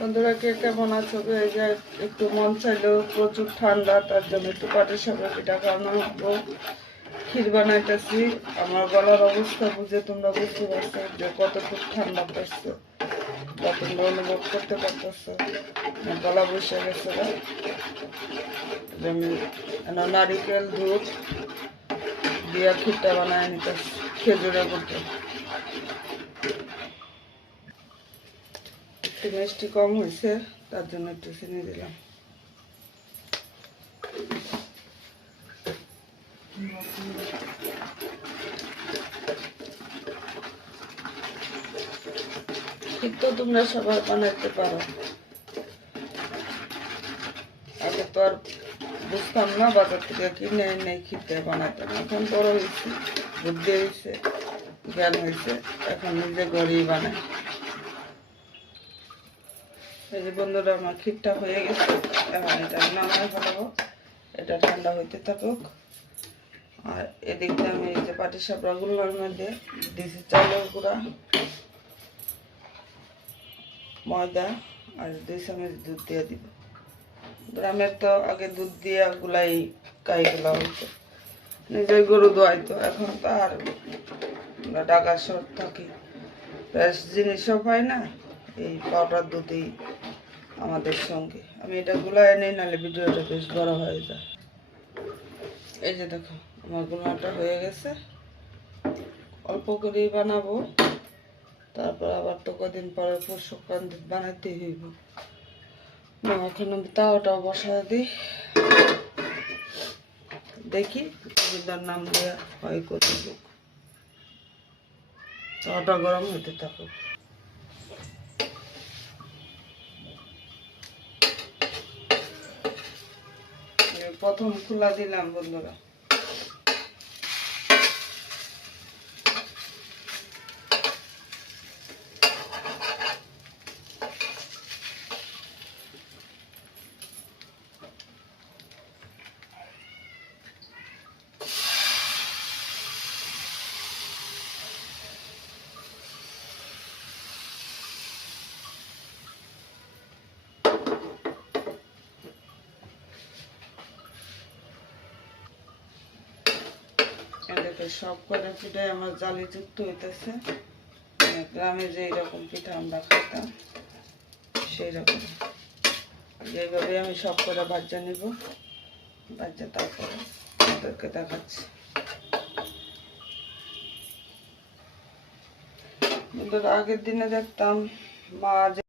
বন্ধুরা, কে কেমন আছো? এই যে একটু মন চাইলেও প্রচুর ঠান্ডা, তার জন্য একটু পাটিসাপটা পিঠা খাওয়ানো হবো। ক্ষীর বানাইতেছি। আমার গলার অবস্থা বুঝে তোমরা বুঝতে পারছো যে কতটুকু ঠান্ডা পড়ছে, বা তোমরা অনুভব করতে পারতেছো। গলা বসে গেছে। আমি নারিকেল দুধ দিয়া ক্ষীরটা বানায় নিতেছি খেজুরের মধ্যে। একটু মিষ্টি কম হয়েছে, তার জন্য একটু চিনি দিলাম। ঠিক তো তোমরা সবাই বানাইতে পারো। আগে তো আর বুঝতাম না, বাজার থেকে কিনে এনে খেতে বানাতাম। এখন বড় হয়েছে, বুদ্ধি হয়েছে, জ্ঞান হয়েছে, এখন নিজে ঘরেই বানাই। এই যে বন্ধুরা, আমার ক্ষীরটা হয়ে গেছে। এখন এটা নামায় ফেলাবো, এটা ঠান্ডা হইতে থাকুক। আর এদিকটা আমি এই যে পাটিসাপটা গুলোর মধ্যে দিয়েছি চালের গুঁড়া, ময়দা আর 2 চামচ দুধ দিয়ে দিব। গ্রামের তো আগে দুধ দিয়ে গুলাই কাইগুলা হইতো, নিজের গরু দোয়াইতো। এখন তো আর আমরা ঢাকা শহর থাকি, ফ্রেশ জিনিসও পাই না, এই পাউডার দুধই আমাদের সঙ্গে। আমি এটা গুলাই নেই, নাহলে ভিডিওটা বেশ বড় হয়ে যায়। এই যে দেখো, আমার গুলাটা হয়ে গেছে। অল্প করেই বানাবো, তারপর আবার তো কদিন পরে পরশু বানাইতেই হইব। না, এখন আমি তাওয়াটাও বসায় দিই, দেখি তার নাম দিয়ে হয় করে দিব। তাওয়াটা গরম হইতে থাকুক। প্রথম খোলা দিলাম বন্ধুরা। দেখে সব কটা পিঠাই আমার জালি যুক্ত হইতেছে। গ্রামে যে এরকম পিঠা আমরা খাইতাম সেই রকম। এইভাবে আমি সব কটা ভাজা নিব, ভাজা তারপরে ওদেরকে দেখাচ্ছি। আগের দিনে দেখতাম মা